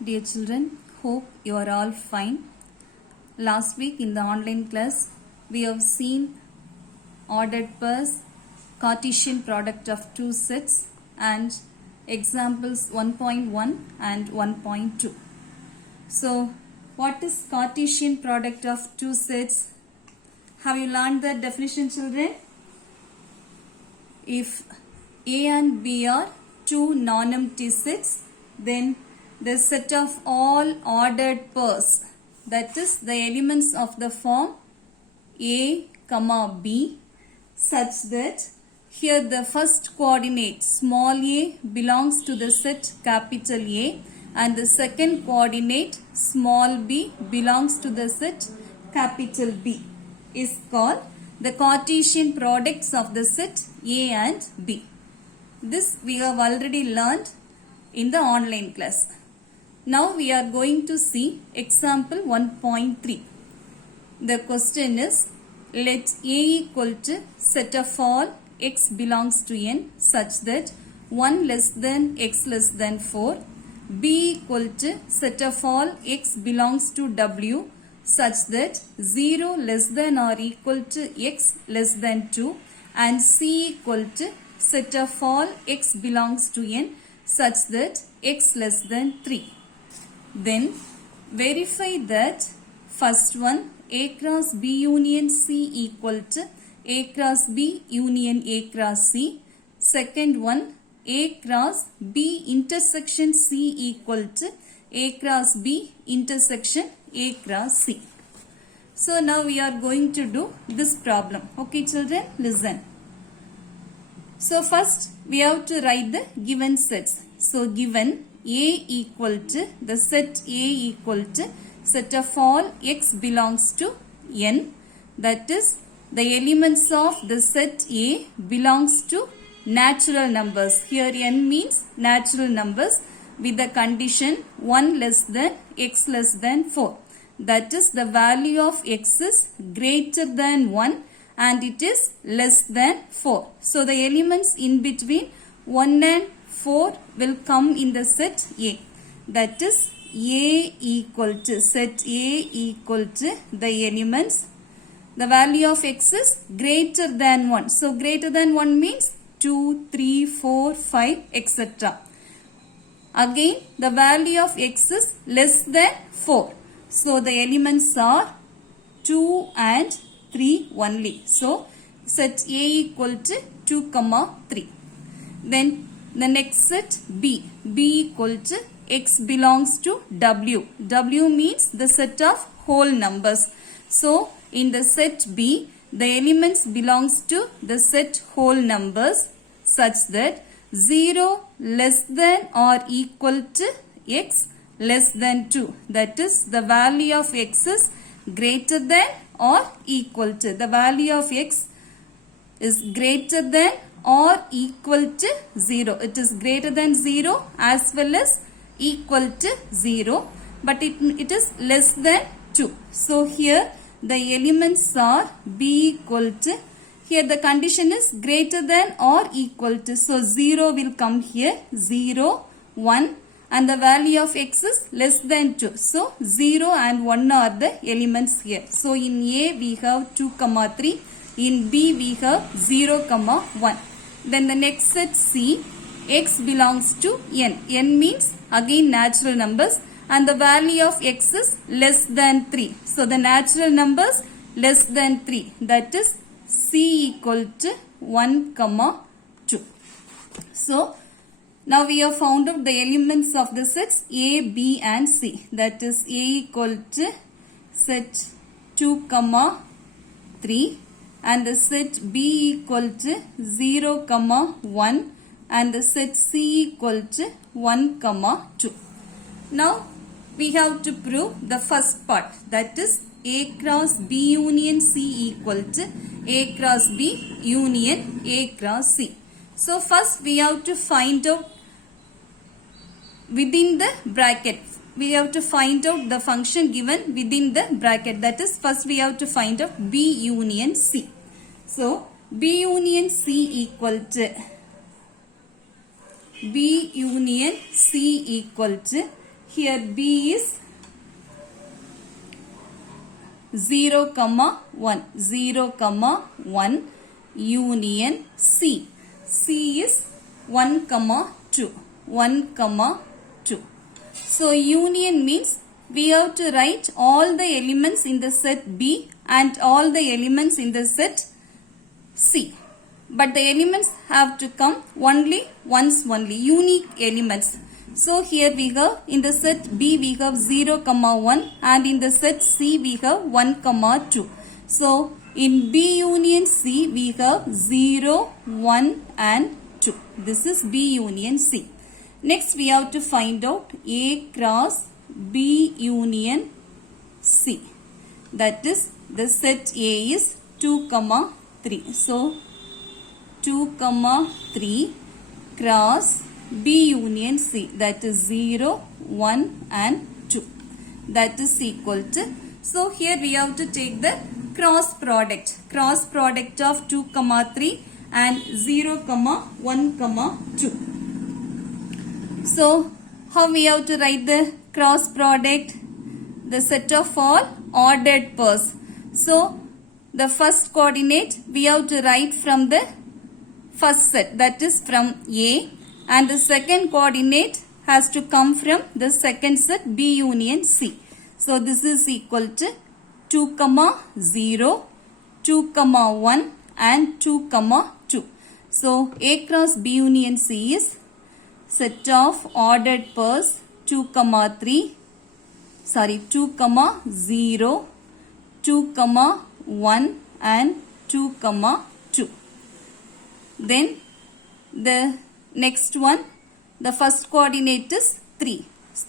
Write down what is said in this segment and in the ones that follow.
Dear children, hope you are all fine. Last week in the online class, we have seen ordered pairs, Cartesian product of two sets and examples 1.1 and 1.2. So, what is Cartesian product of two sets? Have you learned the definition, children? If A and B are two non-empty sets, then the set of all ordered pairs, that is the elements of the form A, B, such that here the first coordinate small a belongs to the set capital A and the second coordinate small b belongs to the set capital B is called the Cartesian products of the set A and B. This we have already learned in the online class. Now we are going to see example 1.3. The question is, let A equal to set of all x belongs to n such that 1 less than x less than 4, B equal to set of all x belongs to w such that 0 less than or equal to x less than 2, and C equal to set of all x belongs to n such that x less than 3. Then verify that first one A cross B union C equal to A cross B union A cross C. Second one A cross B intersection C equal to A cross B intersection A cross C. So now we are going to do this problem. Okay children, listen. So first we have to write the given sets. So given A equal to the set A equal to set of all x belongs to n, that is the elements of the set A belongs to natural numbers. Here n means natural numbers with the condition 1 less than x less than 4. That is the value of x is greater than 1 and it is less than 4. So the elements in between 1 and 4 will come in the set A. That is A equal to set A equal to the elements. The value of x is greater than 1. So greater than 1 means 2, 3, 4, 5, etc. Again the value of x is less than 4. So the elements are 2 and 3 only. So set A equal to 2, 3. Then the next set B. B equal to x belongs to W. W means the set of whole numbers. So in the set B, the elements belongs to the set whole numbers such that 0 less than or equal to x less than 2. That is the value of x is greater than or equal to. The value of x is greater than or equal to 0. It is greater than 0 as well as equal to 0, but it is less than 2. So here the elements are B equal to, here the condition is greater than or equal to. So 0 will come here, 0, 1, and the value of x is less than 2. So 0 and 1 are the elements here. So in A we have 2, 3. In B we have 0, 1. Then the next set C, x belongs to n. N means again natural numbers and the value of x is less than 3. So the natural numbers less than 3. That is C equal to 1, 2. So now we have found out the elements of the sets A, B and C. That is A equal to set 2, 3 and the set B equal to 0, 1 and the set C equal to 1, 2. Now we have to prove the first part, that is A cross B union C equal to A cross B union A cross C. So first we have to find out within the bracket. We have to find out the function given within the bracket. That is first we have to find out B union C. So B union C equal to B union C equal to, here B is 0, 1, 0, 1 union C. C is 1, 2, 1, 2. So union means we have to write all the elements in the set B and all the elements in the set C. But the elements have to come only once only, unique elements. So here we have in the set B we have 0, 1 and in the set C we have 1, 2. So in B union C we have 0, 1 and 2. This is B union C. Next we have to find out A cross B union C. That is the set A is 2, 3. So 2, 3 cross B union C, that is 0, 1 and 2. That is equal to, so here we have to take the cross product of 2, 3 and 0, 1, 2. So how we have to write the cross product? The set of all ordered pairs. So the first coordinate we have to write from the first set, that is from A, and the second coordinate has to come from the second set B union C. So this is equal to 2, 0, 2, 1 and 2, 2. So A cross B union C is set of ordered pairs 2, 0, 2, 1 and 2, 2. Then the next one, the first coordinate is 3.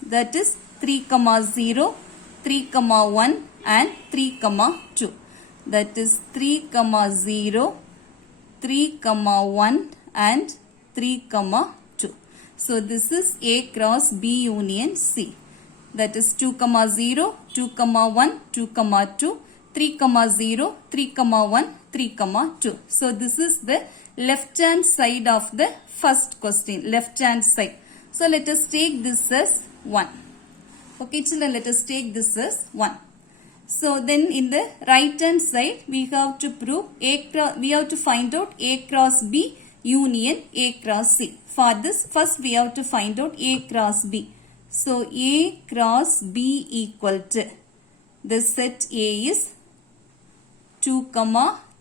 That is 3, 0, 3, 1 and 3, 2. That is 3, 0, 3, 1 and 3, 2. So this is A cross B union C. That is 2, 0, 2, 1, 2, 2, 3, 0, 3, 1, 3, 2. So this is the left hand side of the first question, left hand side. So let us take this as 1. Okay children, let us take this as 1. So then in the right hand side we have to prove we have to find out A cross B union A cross C. For this first we have to find out A cross B. So A cross B equal to, the set A is 2,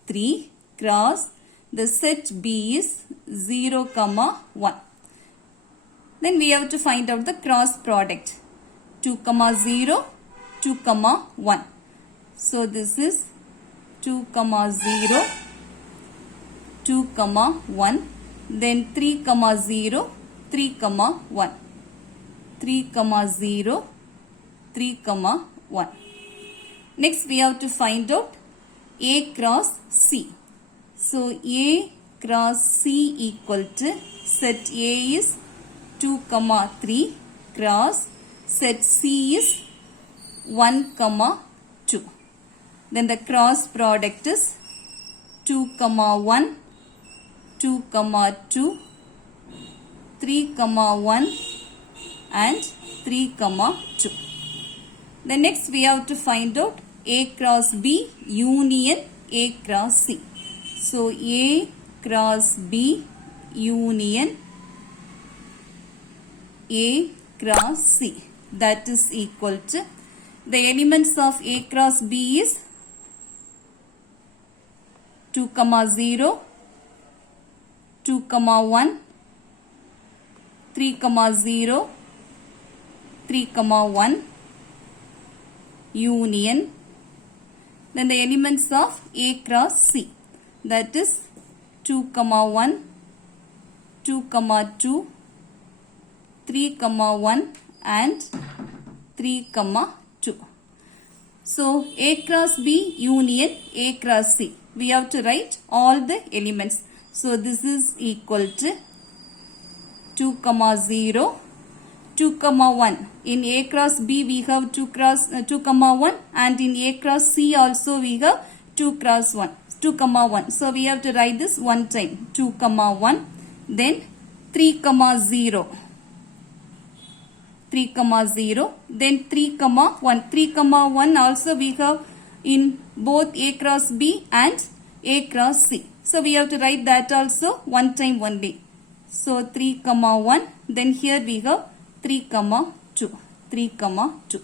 3 cross the set B is 0, 1. Then we have to find out the cross product 2, 0, 2, 1. So this is 2, 0, 2, 1. Then 3, 0, 3, 1. 3, 0, 3, 1. Next we have to find out A cross C. So A cross C equal to, set A is 2, 3 cross set C is 1, 2. Then the cross product is 2, 1, 2, 2, 3, 1 and 3, 2. Then next we have to find out A cross B union A cross C. So A cross B union A cross C, that is equal to, the elements of A cross B is 2, 0, 2, 1, 3, 0, 3, 1 union. Then the elements of A cross C, that is 2, 1, 2, 2, 3, 1 and 3, 2. So A cross B union A cross C, we have to write all the elements. So this is equal to 2, 0, 2, 1. In A cross B we have 2, 1 and in A cross C also we have 2, 1. So we have to write this one time, 2, 1. Then 3, 0. 3 comma 0, then 3 comma 1. 3 comma 1 also we have in both A cross B and A cross C. So we have to write that also one time only. So 3 comma 1, then here we have 3 comma 2. 3 comma 2.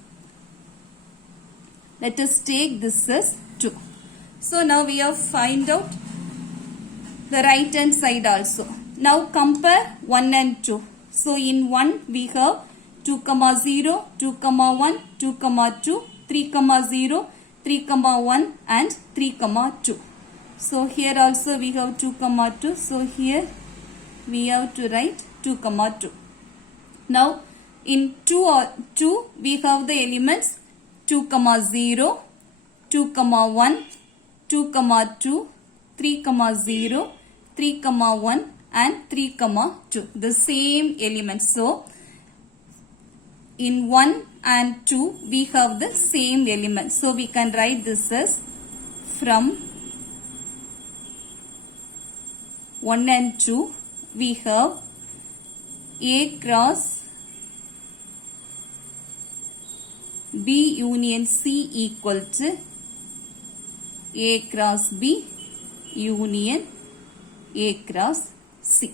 Let us take this as 2. So now we have find out the right hand side also. Now compare 1 and 2. So in 1 we have 2 comma 0, 2 comma 1, 2 comma 2, 3 comma 0, 3 comma 1 and 3 comma 2. So here also we have 2 comma 2. So here we have to write 2 comma 2. Now in 2 we have the elements 2 comma 0, 2 comma 1, 2 comma 2, 3 comma 0, 3 comma 1 and 3 comma 2. The same elements. So in 1 and 2 we have the same elements. So we can write this as from 1 and 2 we have A cross B union C equal to A cross B union A cross C.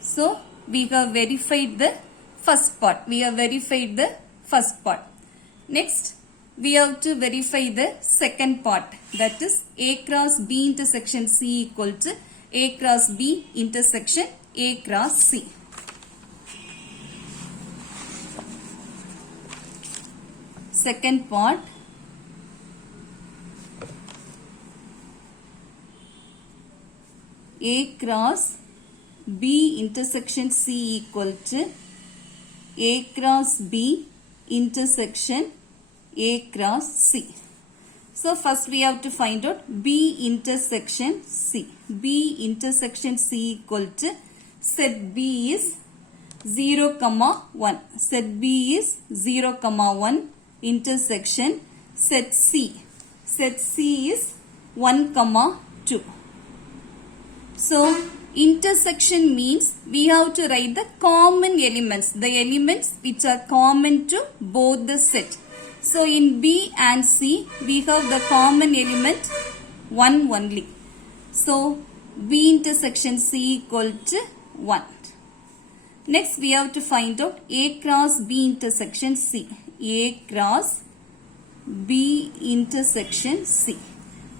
So we have verified the first part. We have verified the first part. Next we have to verify the second part. That is A cross B intersection C equal to A cross B intersection A cross C. Second part. A cross B intersection C equal to A cross B intersection A cross C. So first we have to find out B intersection C. B intersection C equal to set B is 0 comma 1. Set B is 0 comma 1 intersection set C. Set C is 1 comma 2. So intersection means we have to write the common elements. The elements which are common to both the set. So in B and C we have the common element 1 only. So B intersection C equal to 1. Next we have to find out A cross B intersection C. A cross B intersection C.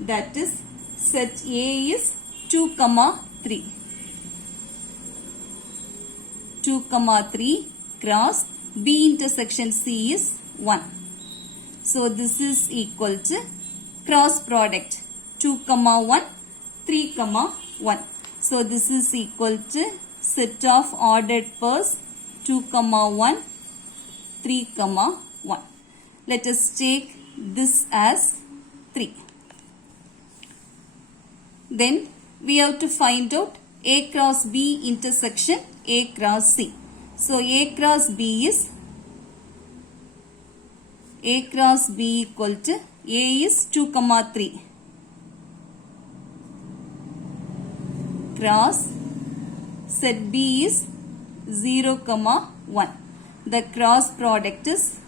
That is set A is 2 comma 3. 2 comma 3 cross B intersection C is 1. So this is equal to cross product 2 comma 1, 3 comma 1. So this is equal to set of ordered pairs 2 comma 1, 3 comma 1. Let us take this as 3. Then we have to find out A cross B intersection A cross C. So A cross B is A cross B equal to A is 2 comma 3 cross set B is 0 comma 1. The cross product is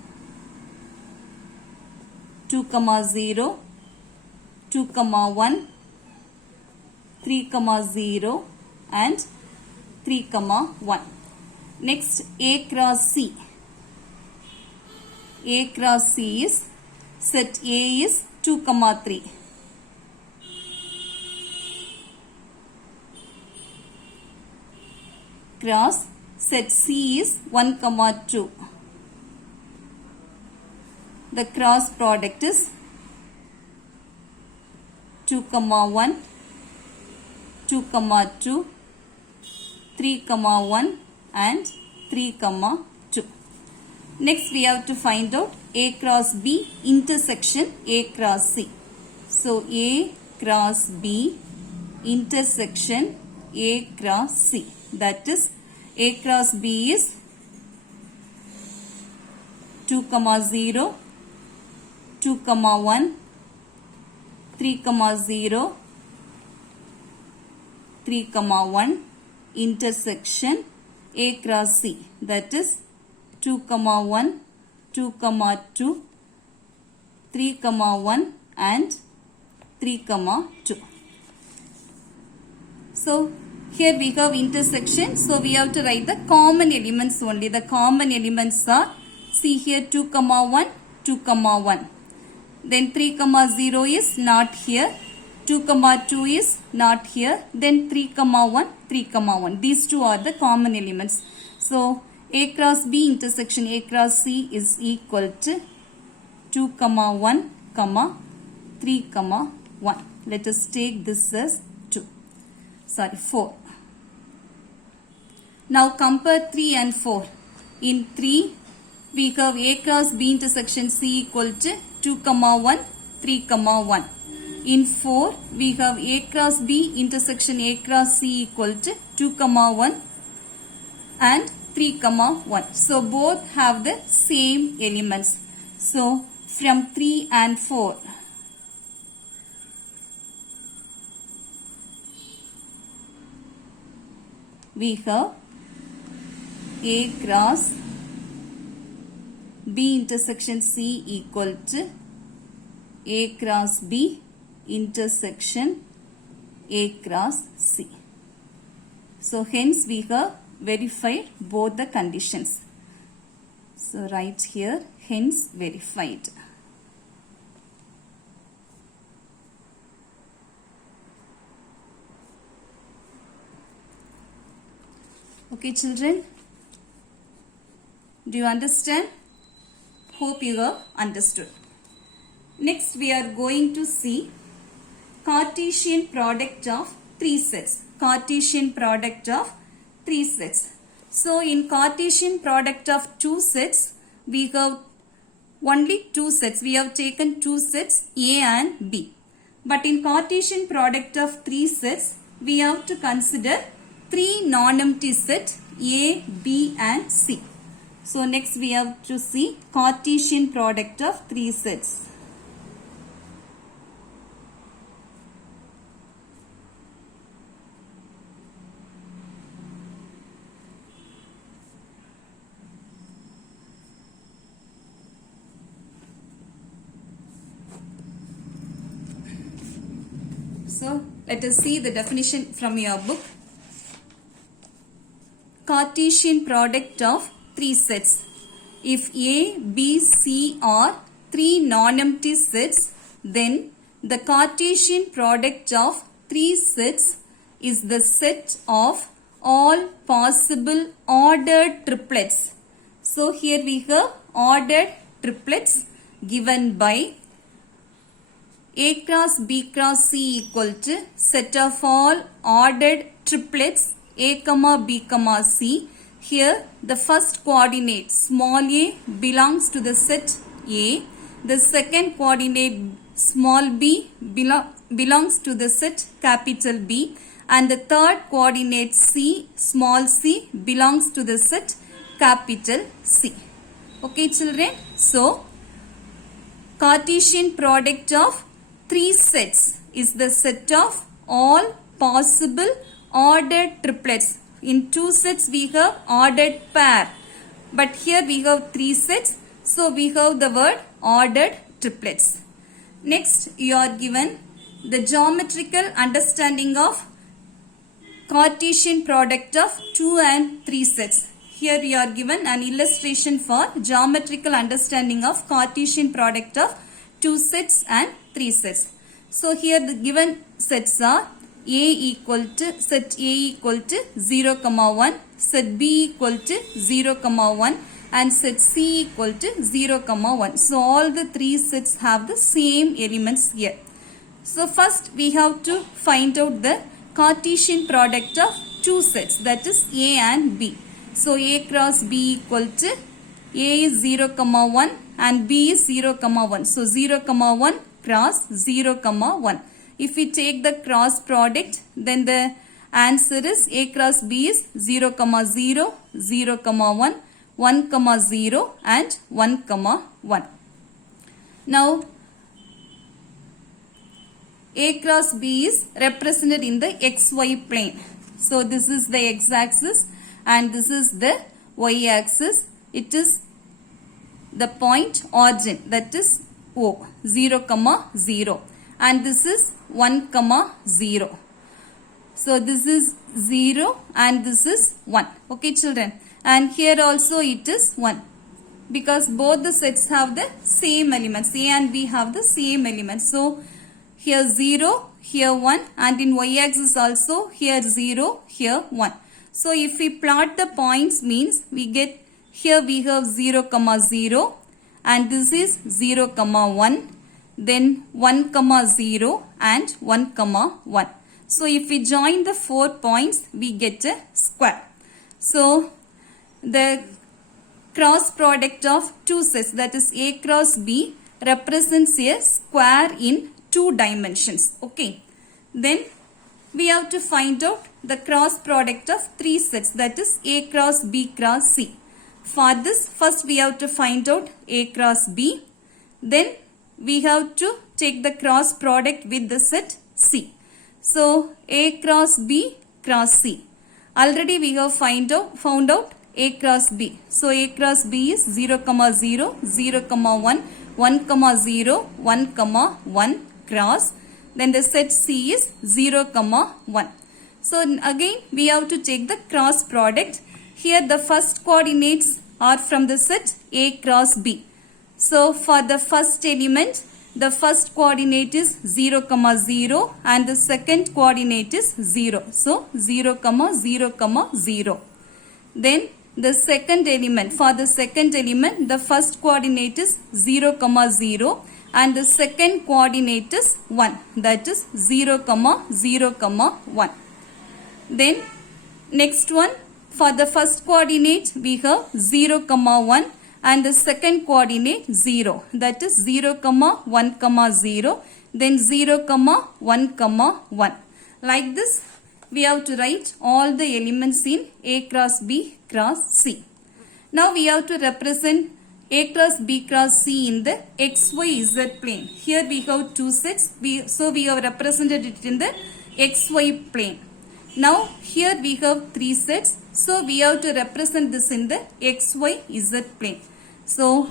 2 comma 0, 2 comma 1, 3 comma 0 and 3 comma 1. Next A cross C. A cross C is set A is 2 comma 3. Cross set C is 1 comma 2. The cross product is 2 comma 1, 2 comma 2, 3 comma 1 and 3 comma 2. Next we have to find out A cross B intersection A cross C. So A cross B intersection A cross C. That is A cross B is 2 comma 0, 2 comma 1, 3 comma 0, 3 comma 1 intersection A cross C. That is 2, 1, 2, 2, 3, 1 and 3, 2. So here we have intersection. So we have to write the common elements only. The common elements are, see here 2, 1, 2, 1. Then 3, 0 is not here. 2, 2 is not here. Then 3, 1, 3, 1. These two are the common elements. So A cross B intersection A cross C is equal to 2, 1, 3, 1. Let us take this as 4. Now compare 3 and 4. In 3, we have A cross B intersection C equal to 2, 1, 3, 1. In 4, we have A cross B intersection A cross C equal to 2, 1 and 3, 1. So both have the same elements. So from 3 and 4, we have A cross B intersection C equal to A cross B intersection A cross C. So hence we have verified both the conditions. So write here, hence verified. Okay children, do you understand? Hope you have understood. Next we are going to see Cartesian product of 3 sets. Cartesian product of 3 sets. So in Cartesian product of 2 sets, we have only 2 sets. We have taken 2 sets A and B. But in Cartesian product of 3 sets, we have to consider 3 non-empty sets A, B and C. So next we have to see Cartesian product of 3 sets. So let us see the definition from your book. Cartesian product of 3 sets. If A, B, C are 3 non-empty sets, then the Cartesian product of 3 sets is the set of all possible ordered triplets. So here we have ordered triplets given by A cross B cross C equal to set of all ordered triplets A, B, C. Here the first coordinate small a belongs to the set A. The second coordinate small b belongs to the set capital B. And the third coordinate C small c belongs to the set capital C. Okay children. So Cartesian product of 3 sets is the set of all possible ordered triplets. In 2 sets we have ordered pair, but here we have 3 sets, so we have the word ordered triplets. Next you are given the geometrical understanding of Cartesian product of 2 and 3 sets. Here you are given an illustration for geometrical understanding of Cartesian product of 2 sets and 3 sets. So here the given sets are set A equal to 0, 1, set B equal to 0, 1 and set C equal to 0, 1. So all the 3 sets have the same elements here. So first we have to find out the Cartesian product of 2 sets, that is A and B. So A cross B equal to A is 0, 1 and B is 0, 1. So 0, 1 cross 0, 1. If we take the cross product, then the answer is A cross B is 0, 0, 0, 1, 1, 0 and 1, 1. Now, A cross B is represented in the XY plane. So, this is the x-axis and this is the y-axis. it is the point origin, that is O, 0, 0, and this is 1, 0. So this is 0 and this is 1. Okay children, and here also it is 1 because both the sets have the same elements. A and B have the same elements. So here 0, here 1, and in y axis also here 0, here 1. So if we plot the points, means we get here we have 0, 0, and this is 0, 1, then 1, 0 and 1, 1. So if we join the 4 points, we get a square. So the cross product of two sets, that is A cross B, represents a square in 2 dimensions. Okay. Then we have to find out the cross product of 3 sets, that is A cross B cross C. For this, first we have to find out A cross B. Then we have to take the cross product with the set C. So A cross B cross C. Already we have found out A cross B. So A cross B is 0, 0, 0, 1, 1, 0, 1, 1 cross. Then the set C is 0, 1. So again we have to take the cross product. Here the first coordinates are from the set A cross B. So for the first element, the first coordinate is 0, 0, and the second coordinate is 0. So 0, 0, 0. Then the second element, for the second element, the first coordinate is 0, 0, and the second coordinate is 1, that is 0, 0, 1. Then next one, for the first coordinate we have 0, 1, and the second coordinate 0, that is 0, 1, 0, then 0, 1, 1. Like this we have to write all the elements in A cross B cross C. Now we have to represent A cross B cross C in the XYZ plane. Here we have 2 sets, so we have represented it in the XY plane. Now here we have 3 sets, so we have to represent this in the XYZ plane. So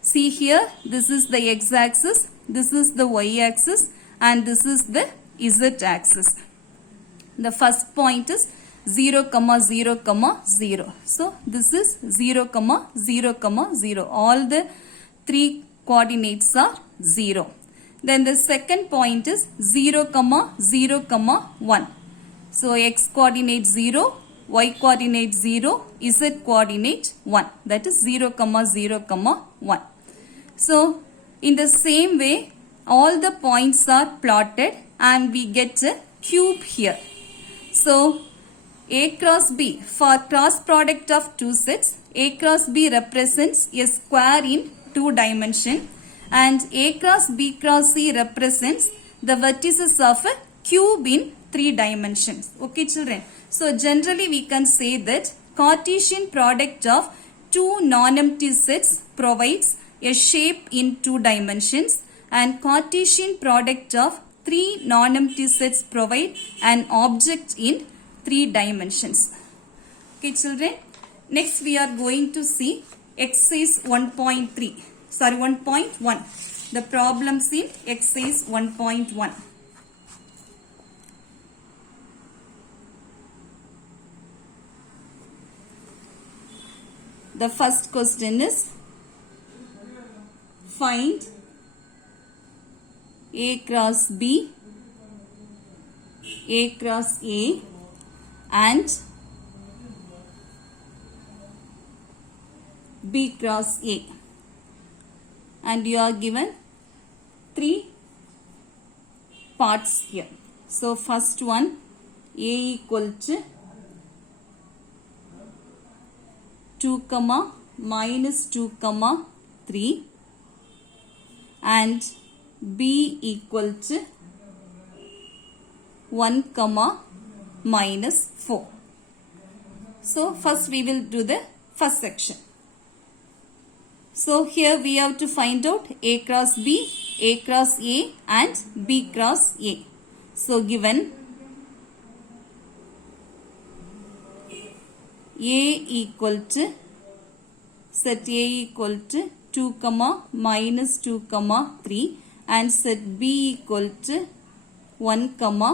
see here, this is the X axis, this is the Y axis, and this is the Z axis. The first point is 0, 0, 0. So this is 0, 0, 0. All the 3 coordinates are 0. Then the second point is 0, 0, 1. So X coordinate 0, Y coordinate 0, Z coordinate 1. That is 0, 0, 1. So in the same way, all the points are plotted and we get a cube here. So A cross B, for cross product of 2 sets, A cross B represents a square in 2 dimensions, and A cross B cross C represents the vertices of a cube in 3 dimensions. Okay children. So generally we can say that Cartesian product of 2 non-empty sets provides a shape in 2 dimensions, and Cartesian product of 3 non-empty sets provide an object in 3 dimensions. Okay children. Next we are going to see exercise 1.3. Sorry, 1.1. The problems in exercise 1.1. The first question is, find A cross B, A cross A, and B cross A. And you are given 3 parts here. So first one, A equal to 2, minus 2, 3, and B equal to 1, minus 4. So first we will do the first section. So here we have to find out A cross B, A cross A, and B cross A. So given A equal to set A equal to 2 comma minus 2 comma 3 and set B equal to 1 comma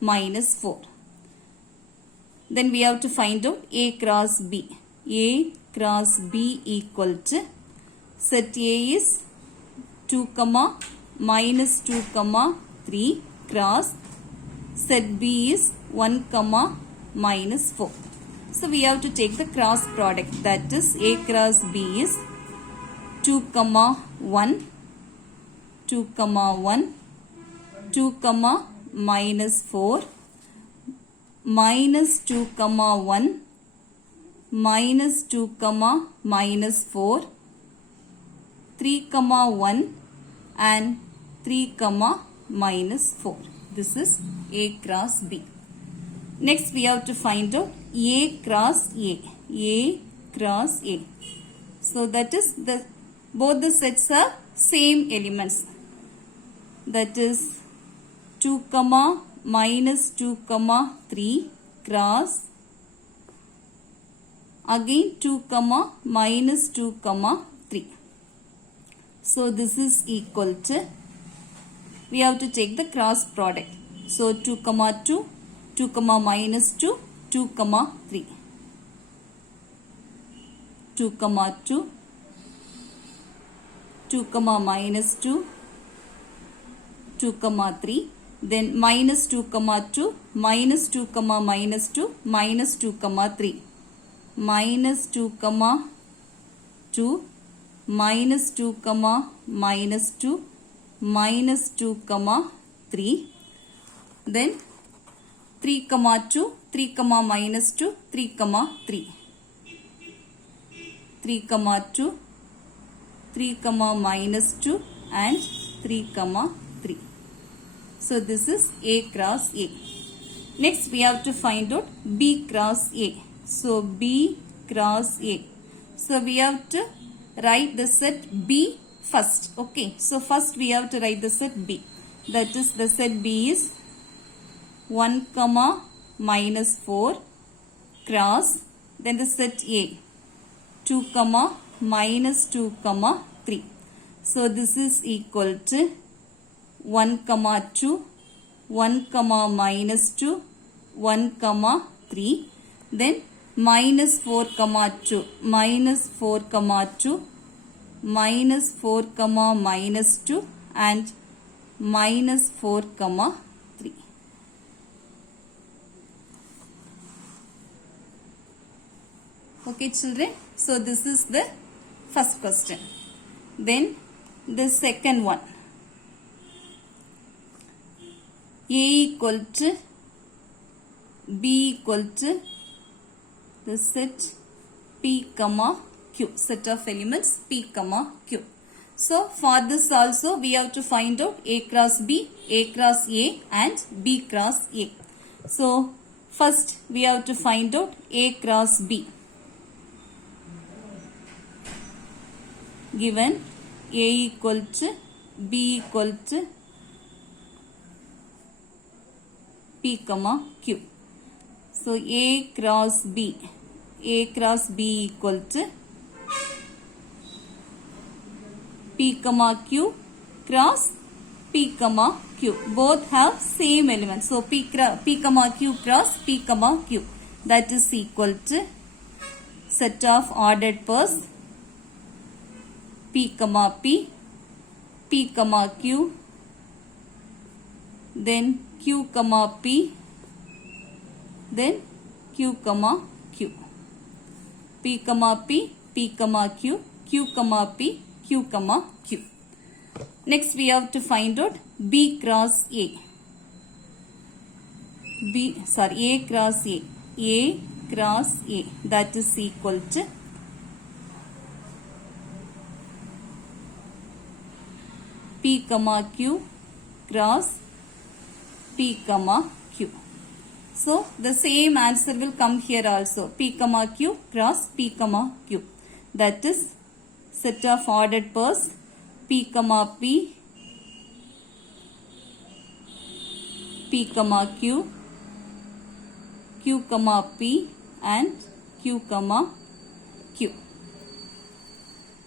minus 4. Then we have to find out A cross B. A cross B equal to set A is 2 comma minus 2 comma 3 cross set B is 1 comma minus 4. So we have to take the cross product, that is A cross B is 2 comma 1, 2 comma 1, 2 comma minus 4, minus 2 comma 1, minus 2 comma minus 4, 3 comma 1 and 3 comma minus 4. This is A cross B. Next we have to find out A cross A. A cross A. So that is both the sets are same elements. That is 2 comma minus 2 comma 3 cross again 2 comma minus 2 comma 3. So this is equal to, we have to take the cross product. So 2 comma 2, 2 comma minus 2, 2 comma 3. 2 comma 2, 2 comma minus 2, 2 comma 3. Then minus 2 comma 2, minus 2 comma minus 2, minus 2 comma 3. Minus 2 comma 2, minus 2 comma minus 2, minus 2 comma 3. Then 3 comma 2, 3 comma minus 2, 3 comma 3. 3 comma 2, 3 comma minus 2 and 3 comma 3. So this is A cross A. Next we have to find out B cross A. So B cross A. So we have to write the set B first. Okay. So first we have to write the set B. That is the set B is 1 comma minus 4 cross. Then the set A 2 comma minus 2 comma 3. So this is equal to 1 comma 2, 1 comma minus 2, 1 comma 3. Then minus 4 comma 2, minus 4 comma 2, minus 4 comma minus 2 and minus 4 comma 3. Okay children, so this is the first question. Then the second one. A equal to B equal to the set P comma Q, set of elements P comma Q. So for this also we have to find out A cross B, A cross A and B cross A. So first we have to find out A cross B. Given A equal to B equal to P comma Q. So A cross B equal to P comma Q cross P comma Q. Both have same elements. So P comma Q cross P comma Q. That is equal to set of ordered pairs P comma P, P comma Q, then Q comma P, then Q comma Q. P comma P, P comma Q, Q comma P, Q comma Q. Next we have to find out B cross A. A cross A. A cross A. That is equal to P comma Q cross P comma Q. So the same answer will come here also. P comma Q cross P comma Q. That is set of ordered pairs P comma P, P comma Q, Q comma P and Q comma Q.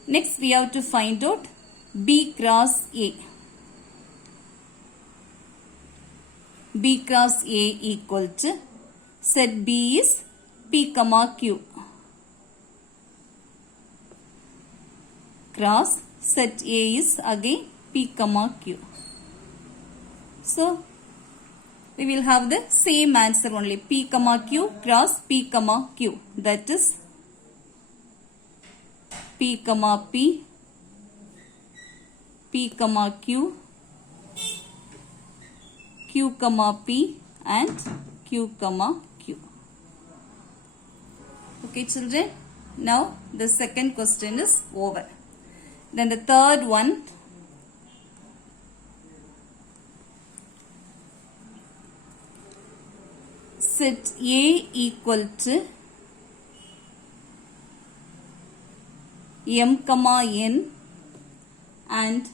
Next we have to find out B cross A. B cross A equal to set B is P comma Q cross set A is again P comma Q. So we will have the same answer only, P comma Q cross P comma Q, that is P comma P, P comma Q, Q comma P and Q comma Q. Okay children, now the second question is over. Then the third one, set A equal to M comma N and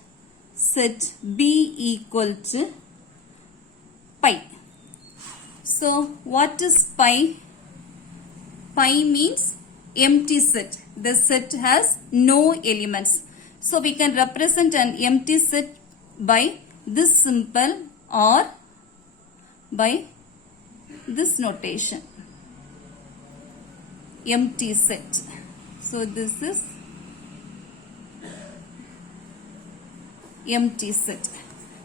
set B equal to pi. So what is pi? Pi means empty set. The set has no elements. So we can represent an empty set by this symbol or by this notation, empty set. So this is empty set.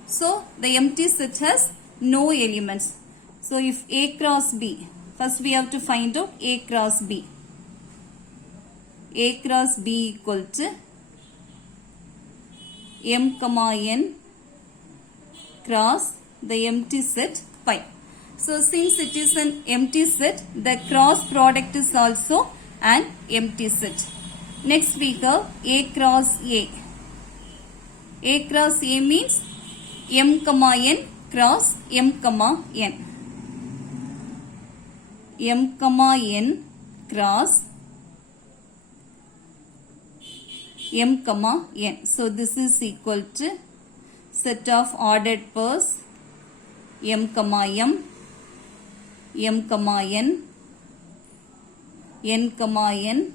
So the empty set has no elements. So if A cross B, first we have to find out A cross B. A cross B equal to M comma N cross the empty set pi. So since it is an empty set, the cross product is also an empty set. Next we have A cross A. A cross A means M comma N cross M comma N. M comma N cross M comma N. So this is equal to set of ordered pairs M comma M, M comma N, N comma N,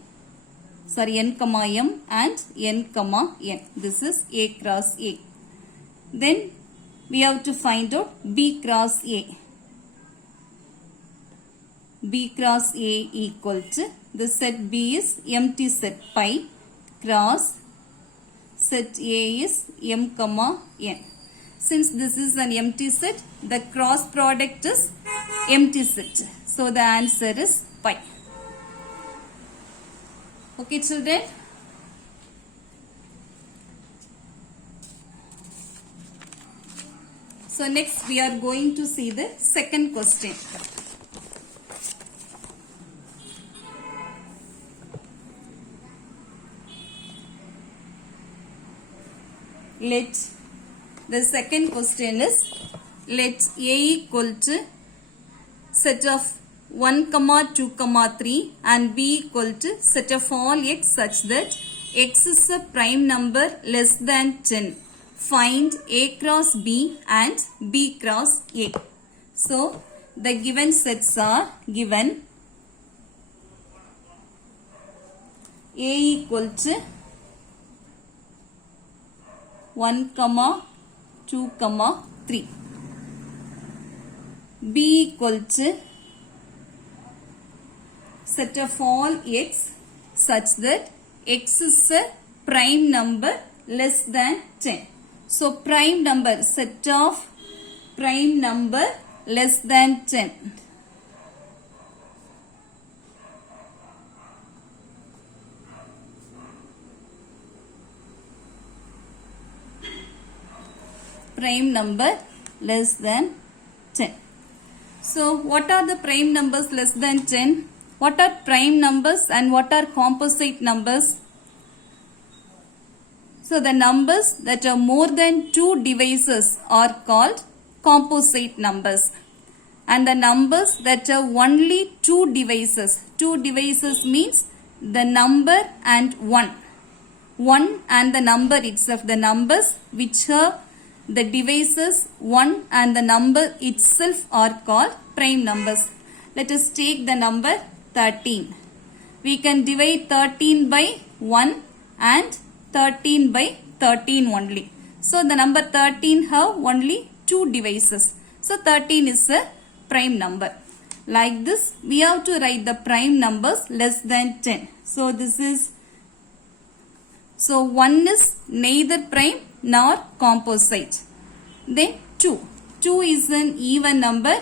N comma M and N comma N. This is A cross A. Then we have to find out B cross A. B cross A equal to, the set B is empty set pi cross set A is M comma N. Since this is an empty set, the cross product is empty set. So the answer is pi. Okay children. So next we are going to see the second question. The second question is, let A equal to set of 1, 2, 3 and B equal to set of all x such that x is a prime number less than 10. Find A cross B and B cross A. So the given sets are given. A equal to 1, 2, 3. B equal to set of all x such that x is a prime number less than 10. So prime number, set of prime number less than 10. Prime number less than 10. So what are the prime numbers less than 10? What are prime numbers and what are composite numbers? So the numbers that are more than 2 divisors are called composite numbers. And the numbers that are only 2 divisors. 2 divisors means the number and 1. 1 and the number itself. The numbers which are the divisors 1 and the number itself are called prime numbers. Let us take the number 13. We can divide 13 by 1 and 13 by 13 only. So the number 13 have only 2 divisors. So 13 is a prime number. Like this, we have to write the prime numbers less than 10. So this is, so 1 is neither prime nor composite. Then 2. 2 is an even number,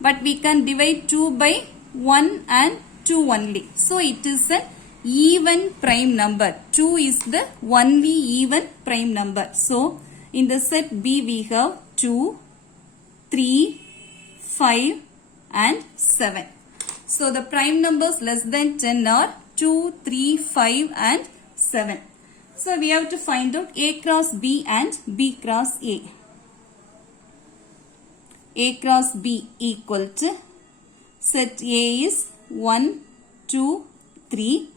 but we can divide 2 by 1 and 2 only. So it is an even prime number. 2 is the only even prime number. So in the set B we have 2, 3, 5 and 7. So the prime numbers less than 10 are 2, 3, 5 and 7. So we have to find out A cross B and B cross A. A cross B equal to, set A is 1, 2, 3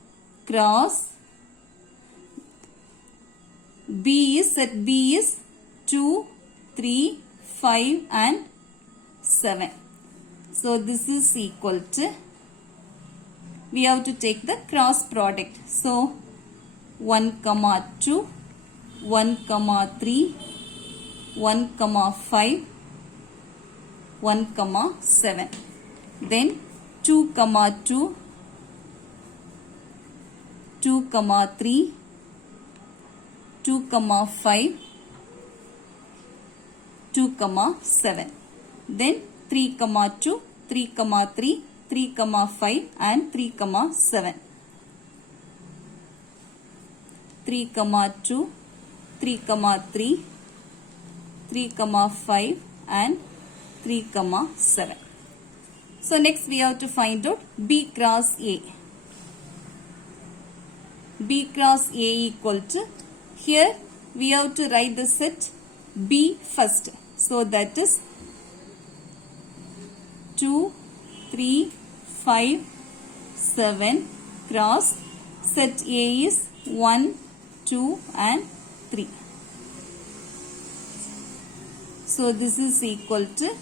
cross B is, set B is 2, 3, 5 and 7. So this is equal to, we have to take the cross product. So 1, 2, 1, 3, 1, 5, 1, 7. Then 2, 2, 2, 3, 2, 5, 2, 7. Then 3, 2, 3, 3, 3, 5 and 3, 7. 3, 2, 3, 3, 3, 5 and 3, 7. So next we have to find out B cross A. B cross A equal to, here we have to write the set B first. So that is 2, 3, 5, 7 cross, set A is 1, 2 and 3. So this is equal to,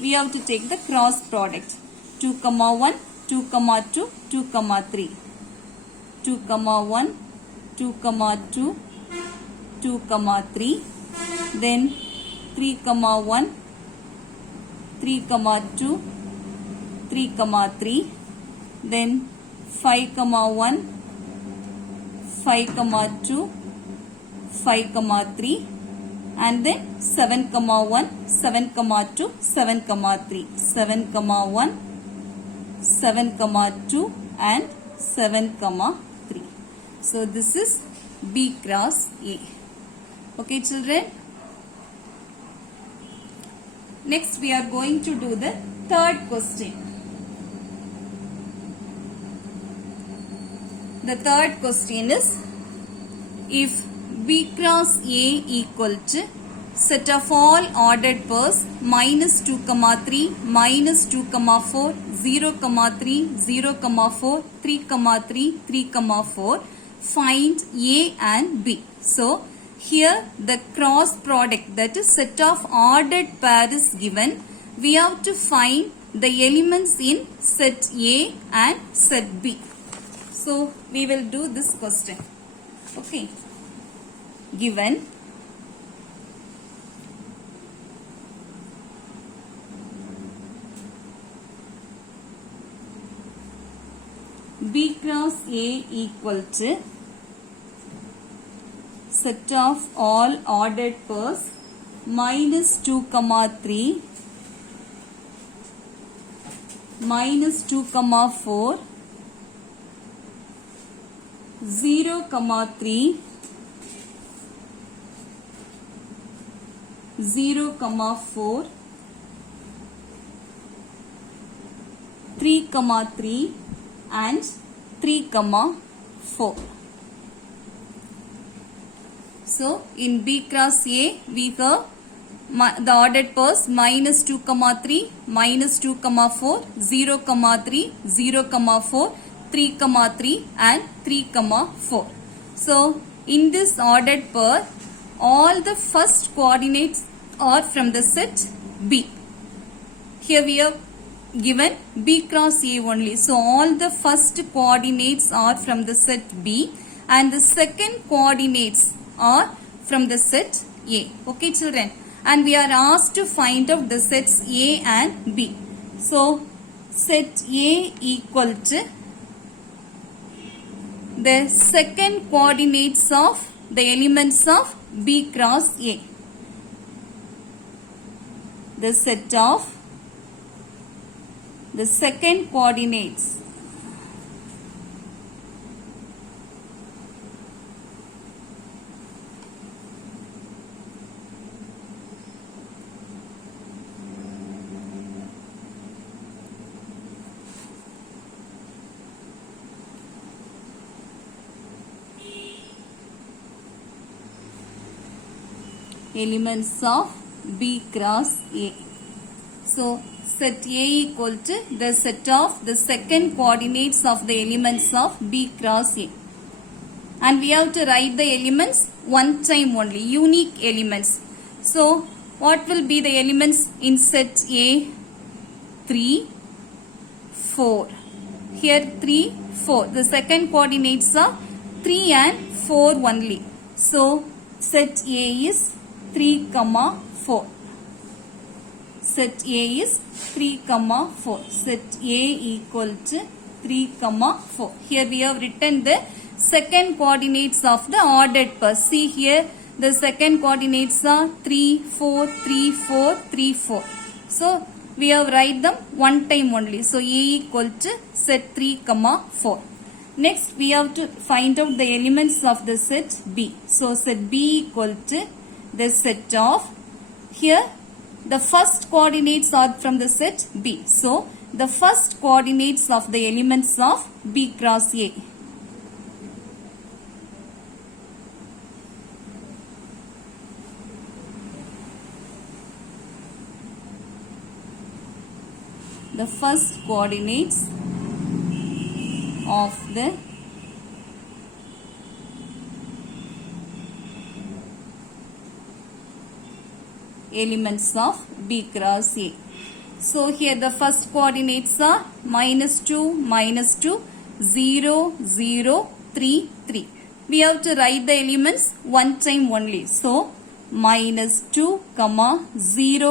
we have to take the cross product. 2, 1, 2, 2, 2, 3. 2, 1, 2, 2, 2, 3. Then 3, 1, 3, 2, 3, 3. Then 5, 1, 5, 2, 5, 3. And then 7, 1, 7, 2, 7, 3. 7, 1, 7, 2 and 7, 3. So this is B cross A. Okay children. Next we are going to do the third question. The third question is, if B cross A equal to set of all ordered pairs minus 2, 3, minus 2, 4, 0, 3, 0, 4, 3, 3, 3, 4, find A and B. So here the cross product, that is set of ordered pair, is given. We have to find the elements in set A and set B. So we will do this question. Okay. Given B cross A equal to set of all ordered pairs minus 2, 3, minus 2, 4, 0, 3, 0, 4, 3, 3 and 3, 4. So in B cross A we have the ordered pairs minus 2, 3, minus 2, 4, 0, 3, 0, 4, 3, 3 and 3, 4. So in this ordered pair, all the first coordinates are from the set B. Here we have given B cross A only. So all the first coordinates are from the set B, and the second coordinates are from the set A. Okay children, and we are asked to find out the sets A and B. So set A equal to the second coordinates of the elements of B cross A. The set of the second coordinates elements of B cross A. So set A equal to the set of the second coordinates of the elements of B cross A. And we have to write the elements one time only, unique elements. So what will be the elements in set A? 3, 4. Here 3, 4. The second coordinates are 3 and 4 only. So set A is 3, 4. Set A is 3, 4. Set A equal to 3, 4. Here we have written the second coordinates of the ordered pairs. See here, the second coordinates are 3, 4, 3, 4, 3, 4. So we have write them one time only. So A equal to set 3, 4. Next we have to find out the elements of the set B. So set B equal to the set of, here the first coordinates are from the set B. So the first coordinates of the elements of B cross A. The first coordinates of the elements of B cross A. So here the first coordinates are -2, 0, 0, 3, 3. We have to write the elements one time only. So -2, 0,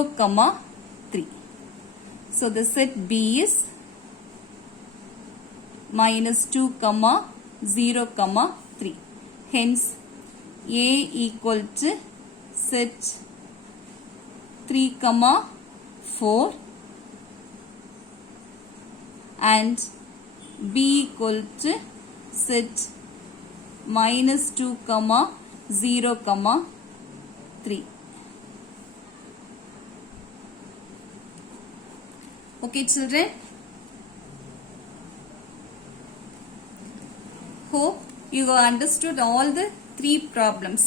3. So the set B is -2, 0, 3. Hence A equal to set 3, 4 and B equal to set -2, 0, 3. Okay children, hope you have understood all the three problems.